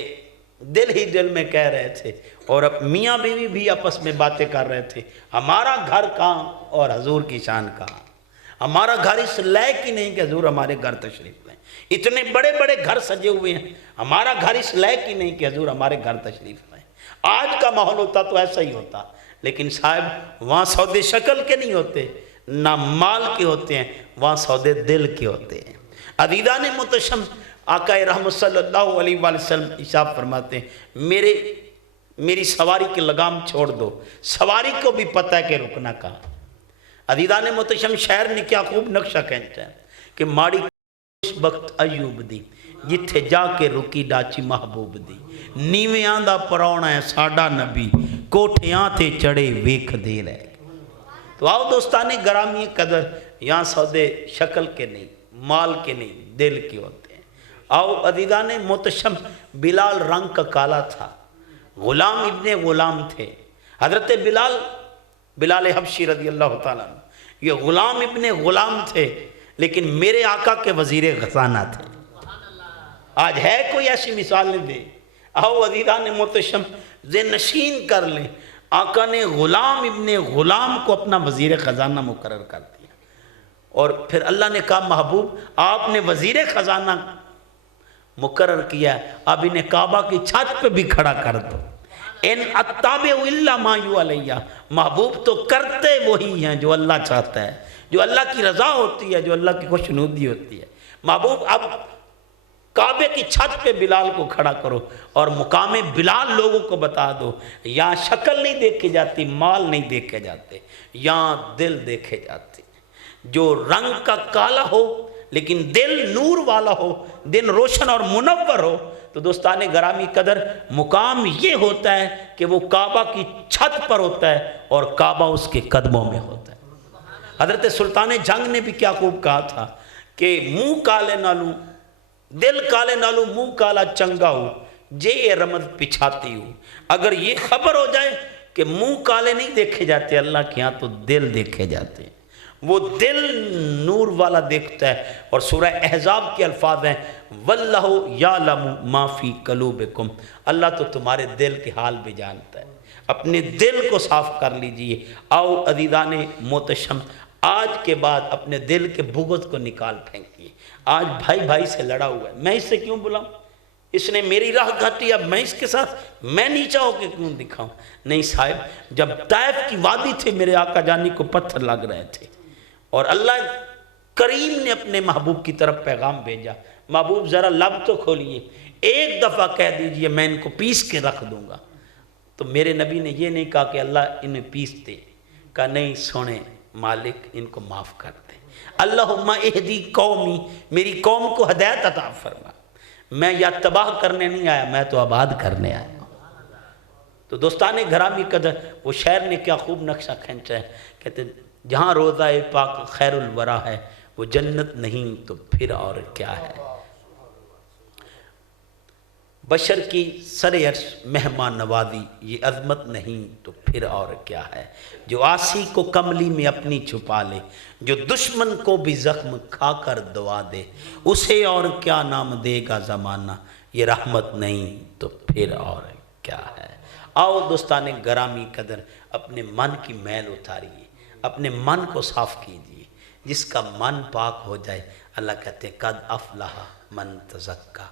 دل ہی دل میں کہہ رہے تھے, اور اب میاں بیوی بھی آپس میں باتیں کر رہے تھے, ہمارا گھر کہاں اور حضور کی شان کہاں. ہمارا گھر اس لائق ہی نہیں کہ حضور ہمارے گھر تشریف لائیں. اتنے بڑے بڑے گھر سجے ہوئے ہیں, ہمارا گھر اس لائق ہی نہیں کہ حضور ہمارے گھر تشریف لائیں. آج کا ماحول ہوتا تو ایسا ہی ہوتا, لیکن صاحب وہاں سودے شکل کے نہیں ہوتے, نہ مال کے ہوتے ہیں, وہاں سودے دل کے ہوتے ہیں. عزیزان محتشم آقا رحمت صلی اللہ علیہ وآلہ وسلم ارشاد فرماتے ہیں میری سواری کی لگام چھوڑ دو, سواری کو بھی پتہ ہے کہ رکنا کہاں. عزیزان محتشم شاعر نے کیا خوب نقشہ کہتا ہے کہ ماڑی وقت ایوب دی جتھے جا کے رکی ڈاچی محبوب دی, نیویاں دا پراؤنا ہے ساڈا نبی کوٹھیاں تے چڑے ویکھ دے رہے. تو آؤ دوستان گرامی قدر یہاں سودے شکل کے نہیں, مال کے نہیں, دل کے ہوتے ہیں. آؤ عزیزان محتشم بلال رنگ کا کالا تھا, غلام ابن غلام تھے. حضرت بلال حبشی رضی اللہ تعالیٰ عنہ یہ غلام ابن غلام تھے, لیکن میرے آقا کے وزیر خزانہ تھے. آج ہے کوئی ایسی مثال نہیں دے. آؤ عزیزان محتشم ذہن نشین کر لیں, آقا نے غلام ابن غلام کو اپنا وزیر خزانہ مقرر کر دیا, اور پھر اللہ نے کہا محبوب آپ نے وزیر خزانہ مقرر کیا, اب انہیں کعبہ کی چھت پہ بھی کھڑا کر دو. ان اتابع الا ما یعلی, محبوب تو کرتے وہی ہیں جو اللہ چاہتا ہے, جو اللہ کی رضا ہوتی ہے, جو اللہ کی خوشنودی ہوتی ہے. محبوب اب کعبے کی چھت پہ بلال کو کھڑا کرو اور مقام بلال لوگوں کو بتا دو, یہاں شکل نہیں دیکھے جاتی, مال نہیں دیکھے جاتے, یہاں دل دیکھے جاتے. جو رنگ کا کالا ہو لیکن دل نور والا ہو, دل روشن اور منور ہو, تو دوستان گرامی قدر مقام یہ ہوتا ہے کہ وہ کعبہ کی چھت پر ہوتا ہے اور کعبہ اس کے قدموں میں ہوتا ہے. حضرت سلطان جنگ نے بھی کیا خوب کہا تھا کہ منہ کالے نالوں دل کالے نالوں منہ کالا چنگا ہو, جے رمد پچھاتی ہو. اگر یہ خبر ہو جائے کہ منہ کالے نہیں دیکھے جاتے اللہ کے ہاں, تو دل دیکھے جاتے ہیں. وہ دل نور والا دیکھتا ہے. اور سورہ احزاب کے الفاظ ہیں واللہ یعلم ما فی قلوبکم, اللہ تو تمہارے دل کے حال بھی جانتا ہے. اپنے دل کو صاف کر لیجئے. آؤ عزیزان محتشم آج کے بعد اپنے دل کے بغض کو نکال پھینکیے. آج بھائی بھائی سے لڑا ہوا ہے, میں اس سے کیوں بلاؤں, اس نے میری راہ کاٹی, اب میں اس کے ساتھ میں نیچا ہو کے کیوں دکھاؤں. نہیں صاحب, جب طائف کی وادی تھے میرے آقا جانی کو پتھر لگ رہے تھے اور اللہ کریم نے اپنے محبوب کی طرف پیغام بھیجا, محبوب ذرا لب تو کھولیے, ایک دفعہ کہہ دیجئے میں ان کو پیس کے رکھ دوں گا. تو میرے نبی نے یہ نہیں کہا کہ اللہ انہیں پیس دے, کہا نہیں سونے مالک ان کو معاف کر دے. اللہم اہدی قومی, میری قوم کو ہدایت عطا فرما. میں یا تباہ کرنے نہیں آیا, میں تو آباد کرنے آیا. تو دوستان گرامی قدر وہ شاعر نے کیا خوب نقشہ کھینچا ہے, کہتے جہاں روضہ پاک خیر الورا ہے وہ جنت نہیں تو پھر اور کیا ہے. بشر کی سر عرش مہمان نوازی یہ عظمت نہیں تو پھر اور کیا ہے. جو آسی کو کملی میں اپنی چھپا لے, جو دشمن کو بھی زخم کھا کر دوا دے, اسے اور کیا نام دے گا زمانہ, یہ رحمت نہیں تو پھر اور کیا ہے. آؤ دوستان گرامی قدر اپنے من کی میل اتاریے, اپنے من کو صاف کیجیے. جس کا من پاک ہو جائے اللہ کہتے ہیں قد افلح من تزکا,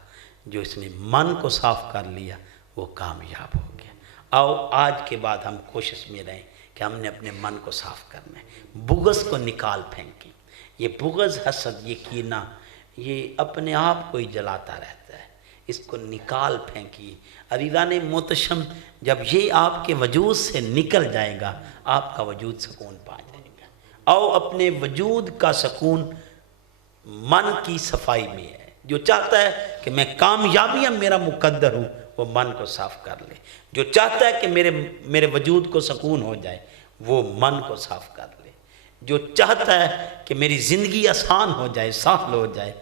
جو اس نے من کو صاف کر لیا وہ کامیاب ہو گیا۔ آؤ آج کے بعد ہم کوشش میں رہیں کہ ہم نے اپنے من کو صاف کرنا ہے، بغض کو نکال پھینکیں۔ یہ بغض، حسد، یہ کینہ، یہ اپنے آپ کو ہی جلاتا رہتا ہے، اس کو نکال پھینکیے۔ عزیزان محتشم، جب یہ آپ کے وجود سے نکل جائے گا آپ کا وجود سکون پا جائے گا۔ آؤ اپنے وجود کا سکون من کی صفائی میں ہے۔ جو چاہتا ہے کہ میں کامیابیاں میرا مقدر ہوں وہ من کو صاف کر لے، جو چاہتا ہے کہ میرے وجود کو سکون ہو جائے وہ من کو صاف کر لے، جو چاہتا ہے کہ میری زندگی آسان ہو جائے، سہل ہو جائے،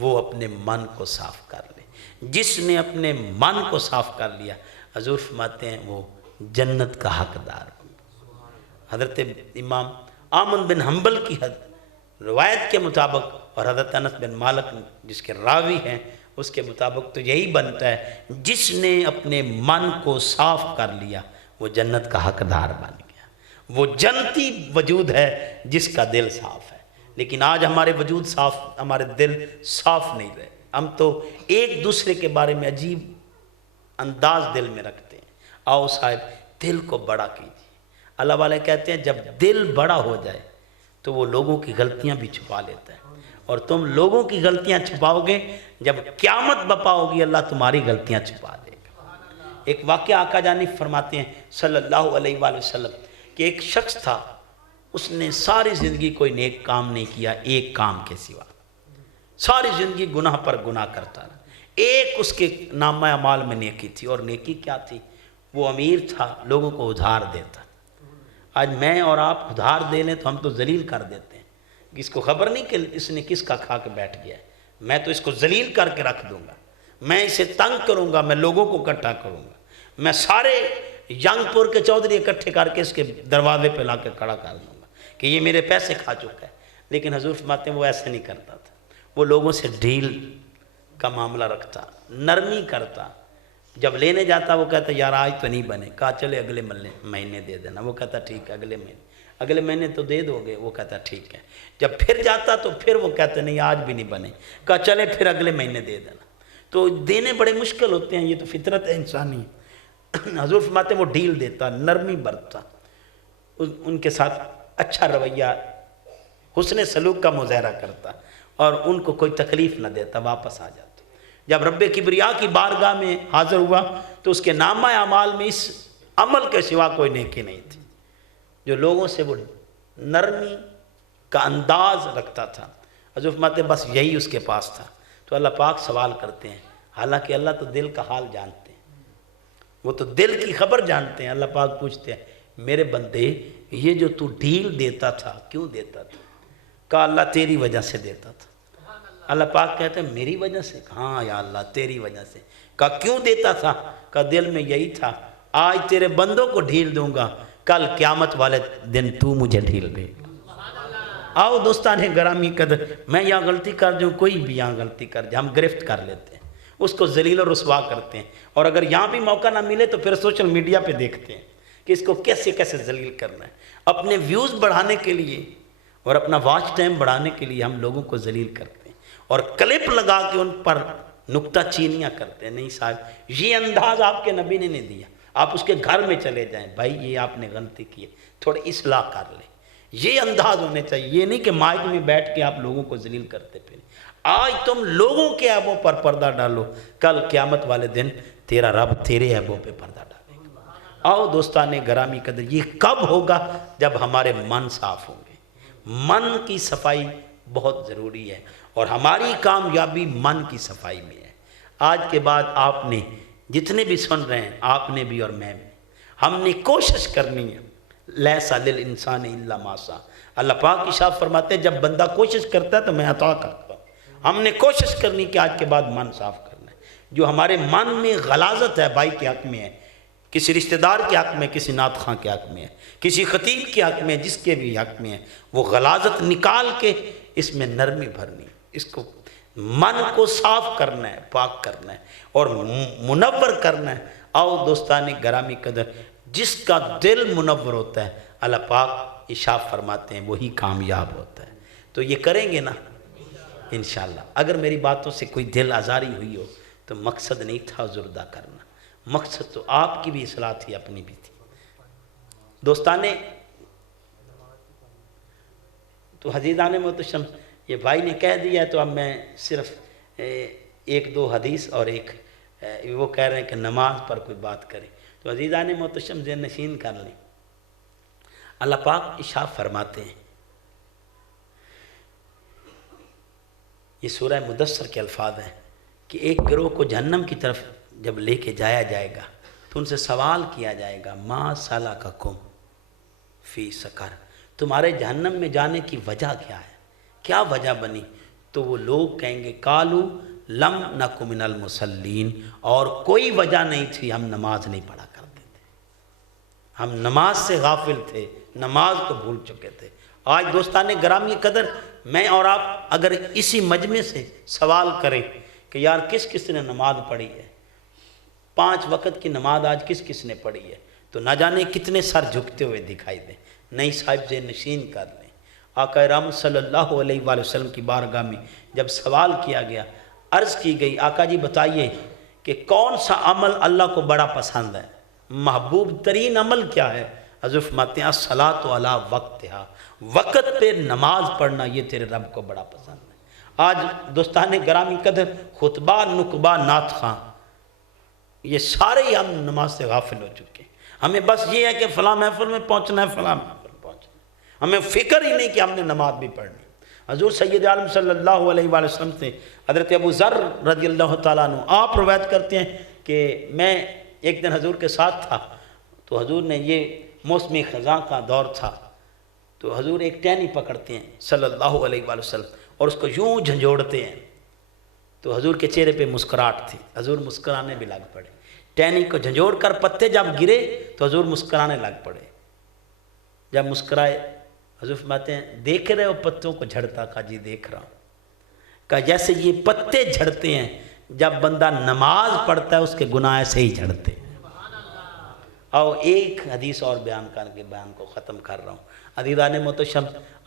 وہ اپنے من کو صاف کر لے۔ جس نے اپنے من کو صاف کر لیا، حضور فرماتے ہیں وہ جنت کا حقدار ہوگا۔ حضرت امام احمد بن حنبل کی روایت کے مطابق اور حضرت انس بن مالک جس کے راوی ہیں اس کے مطابق تو یہی بنتا ہے، جس نے اپنے من کو صاف کر لیا وہ جنت کا حقدار بن گیا۔ وہ جنتی وجود ہے جس کا دل صاف ہے، لیکن آج ہمارے وجود صاف، ہمارے دل صاف نہیں رہے۔ ہم تو ایک دوسرے کے بارے میں عجیب انداز دل میں رکھتے ہیں۔ آؤ صاحب دل کو بڑا کیجیے۔ اللہ والے کہتے ہیں جب دل بڑا ہو جائے تو وہ لوگوں کی غلطیاں بھی چھپا لیتا ہے، اور تم لوگوں کی غلطیاں چھپاؤ گے، جب قیامت بپا ہوگی اللہ تمہاری غلطیاں چھپا دے گا۔ ایک واقعہ آقا جانی فرماتے ہیں صلی اللہ علیہ وآلہ وسلم کہ ایک شخص تھا، اس نے ساری زندگی کوئی نیک کام نہیں کیا ایک کام کے سوا، ساری زندگی گناہ پر گناہ کرتا رہا۔ ایک اس کے نامہ اعمال میں نیکی تھی، اور نیکی کیا تھی؟ وہ امیر تھا، لوگوں کو ادھار دیتا۔ آج میں اور آپ ادھار دے لیں تو ہم تو ذلیل کر دیتے ہیں، اس کو خبر نہیں کہ اس نے کس کا کھا کے بیٹھ گیا ہے، میں تو اس کو ذلیل کر کے رکھ دوں گا، میں اسے تنگ کروں گا، میں لوگوں کو اکٹھا کروں گا، میں سارے ینگ پور کے چودھری اکٹھے کر کے اس کے دروازے پہ لا کے کھڑا کر دوں گا کہ یہ میرے پیسے کھا چکا ہے۔ لیکن حضور فرماتے ہیں وہ ایسے نہیں کرتا تھا، وہ لوگوں سے ڈھیل کا معاملہ رکھتا، نرمی کرتا۔ جب لینے جاتا وہ کہتا یار آج تو نہیں بنے، کہا چلے اگلے مہینے دے دینا، وہ کہتا ٹھیک ہے اگلے مہینے تو دے دو گے، وہ کہتا ٹھیک ہے۔ جب پھر جاتا تو پھر وہ کہتا نہیں آج بھی نہیں بنے، کہا چلے پھر اگلے مہینے دے دینا۔ تو دینے بڑے مشکل ہوتے ہیں، یہ تو فطرت ہے انسانی۔ حضور فرماتے ہیں وہ ڈھیل دیتا، نرمی برتتا، ان کے ساتھ اچھا رویہ، حسن سلوک کا مظاہرہ کرتا، اور ان کو کوئی تکلیف نہ دیتا، واپس آ جاتا۔ جب رب کبریا کی بارگاہ میں حاضر ہوا تو اس کے نامہ اعمال میں اس عمل کے سوا کوئی نیکی نہیں تھی، جو لوگوں سے وہ نرمی کا انداز رکھتا تھا۔ حضور فرماتے بس یہی اس کے پاس تھا۔ تو اللہ پاک سوال کرتے ہیں، حالانکہ اللہ تو دل کا حال جانتے ہیں، وہ تو دل کی خبر جانتے ہیں۔ اللہ پاک پوچھتے ہیں میرے بندے یہ جو تو ڈھیل دیتا تھا کیوں دیتا تھا؟ کہا اللہ تیری وجہ سے دیتا تھا۔ اللہ پاک کہتے ہیں میری وجہ سے؟ ہاں یا اللہ تیری وجہ سے۔ کہا کیوں دیتا تھا؟ کہا دل میں یہی تھا آج تیرے بندوں کو ڈھیل دوں گا، کل قیامت والے دن تو مجھے ڈھیل دے گا۔ آؤ دوستان گرامی قدر، میں یہاں غلطی کر جاؤں، کوئی بھی یہاں غلطی کر جائے، ہم گرفت کر لیتے ہیں، اس کو ذلیل و رسوا کرتے ہیں، اور اگر یہاں بھی موقع نہ ملے تو پھر سوشل میڈیا پہ دیکھتے ہیں کہ اس کو کیسے کیسے ذلیل کرنا ہے۔ اپنے ویوز بڑھانے کے لیے اور اپنا واچ ٹائم بڑھانے کے لیے ہم لوگوں کو ذلیل کرتے ہیں اور کلپ لگا کے ان پر نکتہ چینیاں کرتے ہیں۔ نہیں صاحب، یہ انداز آپ کے نبی نے نہیں دیا۔ آپ اس کے گھر میں چلے جائیں، بھائی یہ آپ نے غلطی کی ہے، تھوڑی اصلاح کر لیں، یہ انداز ہونے چاہیے۔ یہ نہیں کہ مائک میں بیٹھ کے آپ لوگوں کو ذلیل کرتے پھریں۔ آج تم لوگوں کے عیبوں پر پردہ ڈالو، کل قیامت والے دن تیرا رب تیرے عیبوں پہ پردہ ڈالے گا۔ آؤ دوستان گرامی قدر، یہ کب ہوگا؟ جب ہمارے من صاف ہوں گے۔ من کی صفائی بہت ضروری ہے، اور ہماری کامیابی من کی صفائی میں ہے۔ آج کے بعد آپ نے جتنے بھی سن رہے ہیں، آپ نے بھی اور میں بھی، ہم نے کوشش کرنی ہے، لیسا للانسان الا ما سعی۔ اللہ پاک ارشاد فرماتے ہیں جب بندہ کوشش کرتا ہے تو میں عطا کرتا ہوں۔ ہم نے کوشش کرنی کہ آج کے بعد من صاف کرنا ہے۔ جو ہمارے من میں غلاظت ہے، بھائی کے حق میں ہے، کسی رشتہ دار کے حق میں، کسی نعت خواں کے حق میں ہے، کسی خطیب کے حق میں، جس کے بھی حق میں ہے، وہ غلاظت نکال کے اس میں نرمی بھرنی، اس کو من کو صاف کرنا ہے، پاک کرنا ہے اور منور کرنا ہے۔ آؤ دوستان گرامی قدر، جس کا دل منور ہوتا ہے اللہ پاک ارشاد فرماتے ہیں وہی کامیاب ہوتا ہے۔ تو یہ کریں گے نا انشاءاللہ۔ اگر میری باتوں سے کوئی دل آزاری ہوئی ہو تو مقصد نہیں تھا زردہ کرنا، مقصد تو آپ کی بھی اصلاح تھی، اپنی بھی تھی۔ دوستانے تو حدیثان محتشم یہ بھائی نے کہہ دیا ہے، تو اب میں صرف ایک دو حدیث اور ایک وہ کہہ رہے ہیں کہ نماز پر کوئی بات کریں، تو عزیزان محتشم ذہن نشین کر لیں۔ اللہ پاک ارشاد فرماتے ہیں، یہ سورہ مدثر کے الفاظ ہیں کہ ایک گروہ کو جہنم کی طرف جب لے کے جایا جائے گا تو ان سے سوال کیا جائے گا، ما سلککم فی سقر، تمہارے جہنم میں جانے کی وجہ کیا ہے، کیا وجہ بنی؟ تو وہ لوگ کہیں گے قالوا لم نک من المصلین، اور کوئی وجہ نہیں تھی، ہم نماز نہیں پڑھا کرتے تھے، ہم نماز سے غافل تھے، نماز کو بھول چکے تھے۔ آج دوستان گرامی قدر میں اور آپ اگر اسی مجمع سے سوال کریں کہ یار کس کس نے نماز پڑھی ہے، 5 وقت کی نماز آج کس کس نے پڑھی ہے، تو نہ جانے کتنے سر جھکتے ہوئے دکھائی دیں۔ نہیں صاحب ذہن نشین کر لیں، آقا رحمت صلی اللہ علیہ وآلہ وسلم کی بارگاہ میں جب سوال کیا گیا، عرض کی گئی آقا جی بتائیے کہ کون سا عمل اللہ کو بڑا پسند ہے، محبوب ترین عمل کیا ہے؟ حضرت فرماتے ہیں الصلاۃ علی وقتہا، وقت پہ نماز پڑھنا یہ تیرے رب کو بڑا پسند ہے۔ آج دوستان گرامی قدر خطبہ، نقبہ، نعت خواں، یہ سارے ہی ہم نماز سے غافل ہو چکے ہیں۔ ہمیں بس یہ ہے کہ فلاں محفل میں پہنچنا ہے، فلاں محفل پہنچنا ہے، ہمیں فکر ہی نہیں کہ ہم نے نماز بھی پڑھنی۔ حضور سید عالم صلی اللہ علیہ وآلہ وسلم سے حضرت ابو ذر رضی اللہ تعالیٰ عنہ آپ روایت کرتے ہیں کہ میں ایک دن حضور کے ساتھ تھا، تو حضور نے یہ موسم خزاں کا دور تھا، تو حضور ایک ٹہنی پکڑتے ہیں صلی اللہ علیہ وآلہ وسلم اور اس کو یوں جھنجھوڑتے ہیں، تو حضور کے چہرے پہ مسکراہٹ تھی، حضور مسکرانے بھی لگ پڑے۔ ٹہنی کو جھنجھوڑ کر پتے جب گرے تو حضور مسکرانے لگ پڑے۔ جب مسکرائے حضور فرماتے ہیں دیکھ رہے ہو پتوں کو جھڑتا؟ کہا جی دیکھ رہا ہوں۔ کہا جیسے یہ پتے جھڑتے ہیں جب بندہ نماز پڑھتا ہے اس کے گناہ ایسے ہی جھڑتے ہیں۔ آؤ ایک حدیث اور بیان کر کے بیان کو ختم کر رہا ہوں۔ عزیزان محتشم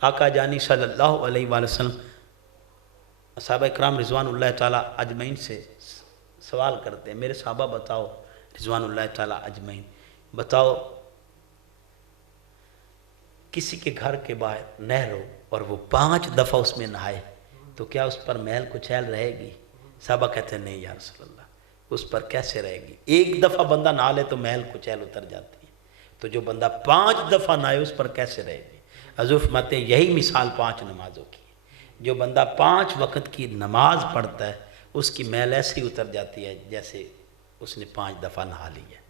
آقا جانی صلی اللہ علیہ وآلہ وسلم صحابہ اکرام رضوان اللہ تعالیٰ اجمعین سے سوال کرتے ہیں، میرے صحابہ بتاؤ رضوان اللہ تعالیٰ اجمعین، بتاؤ کسی کے گھر کے باہر نہر ہو اور وہ 5 دفعہ اس میں نہائے تو کیا اس پر میل کچیل رہے گی؟ صحابہ کہتے ہیں نہیں یا رسول اللہ، اس پر کیسے رہے گی؟ 1 دفعہ بندہ نہا لے تو میل کچیل اتر جاتی ہے، تو جو بندہ 5 دفعہ نہائے اس پر کیسے رہے گی؟ حضور فرماتے ہیں یہی مثال 5 نمازوں کی ہے، جو بندہ 5 وقت کی نماز پڑھتا ہے اس کی میل ایسی اتر جاتی ہے جیسے اس نے 5 دفعہ نہا لی ہے۔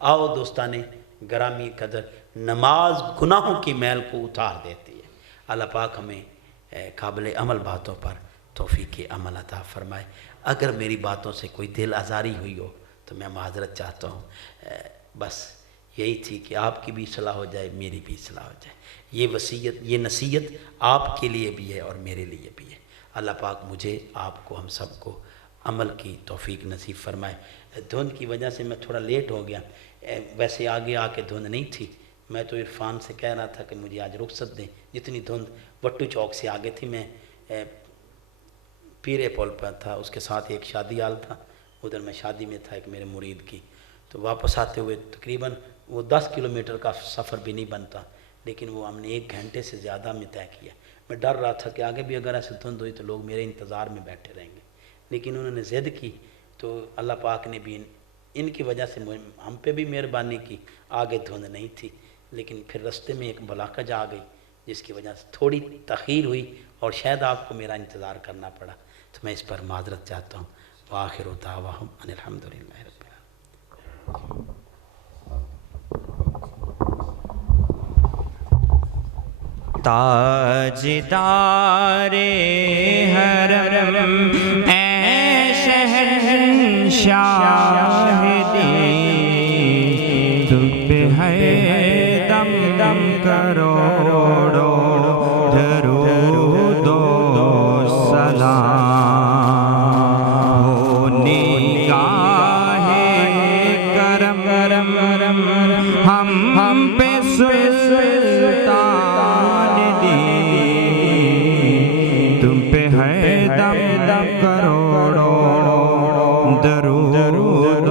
آؤ دوستانے گرامی قدر، نماز گناہوں کی میل کو اتار دیتی ہے۔ اللہ پاک ہمیں قابل عمل باتوں پر توفیق عمل عطا فرمائے۔ اگر میری باتوں سے کوئی دل آزاری ہوئی ہو تو میں معذرت چاہتا ہوں، بس یہی تھی کہ آپ کی بھی اصلاح ہو جائے، میری بھی اصلاح ہو جائے۔ یہ وصیت، یہ نصیحت آپ کے لیے بھی ہے اور میرے لیے بھی ہے۔ اللہ پاک مجھے، آپ کو، ہم سب کو عمل کی توفیق نصیب فرمائے۔ دھند کی وجہ سے میں تھوڑا لیٹ ہو گیا، ویسے آگے آ کے دھند نہیں تھی، میں تو عرفان سے کہہ رہا تھا کہ مجھے آج رخصت دیں، جتنی دھند وٹو چوک سے آگے تھی، میں پیرے پول پر تھا، اس کے ساتھ ایک شادی حال تھا، ادھر میں شادی میں تھا ایک میرے مرید کی، تو واپس آتے ہوئے تقریباً وہ 10 کلومیٹر کا سفر بھی نہیں بنتا، لیکن وہ ہم نے 1 گھنٹے سے زیادہ میں طے کیا۔ میں ڈر رہا تھا کہ آگے بھی اگر ایسے دھند ہوئی تو لوگ میرے انتظار میں بیٹھے رہیں گے، لیکن انہوں نے ضد کی، تو اللہ پاک نے بھی ان کی وجہ سے ہم پہ بھی مہربانی کی، آگے دھند نہیں تھی، لیکن پھر رستے میں ایک بلاکج آ گئی جس کی وجہ سے تھوڑی تاخیر ہوئی اور شاید آپ کو میرا انتظار کرنا پڑا، تو میں اس پر معذرت چاہتا ہوں۔ وآخر دعواہم ان الحمدللہ رب العالمین۔ تاجدار حرم اے شہنشاہ دی، تم پہ ہے دم دم کروڑو درود و سلام، ہو نگاہ کرم ہم پہ سلطان دی، تم پہ ہے دم دم کروڑو درود و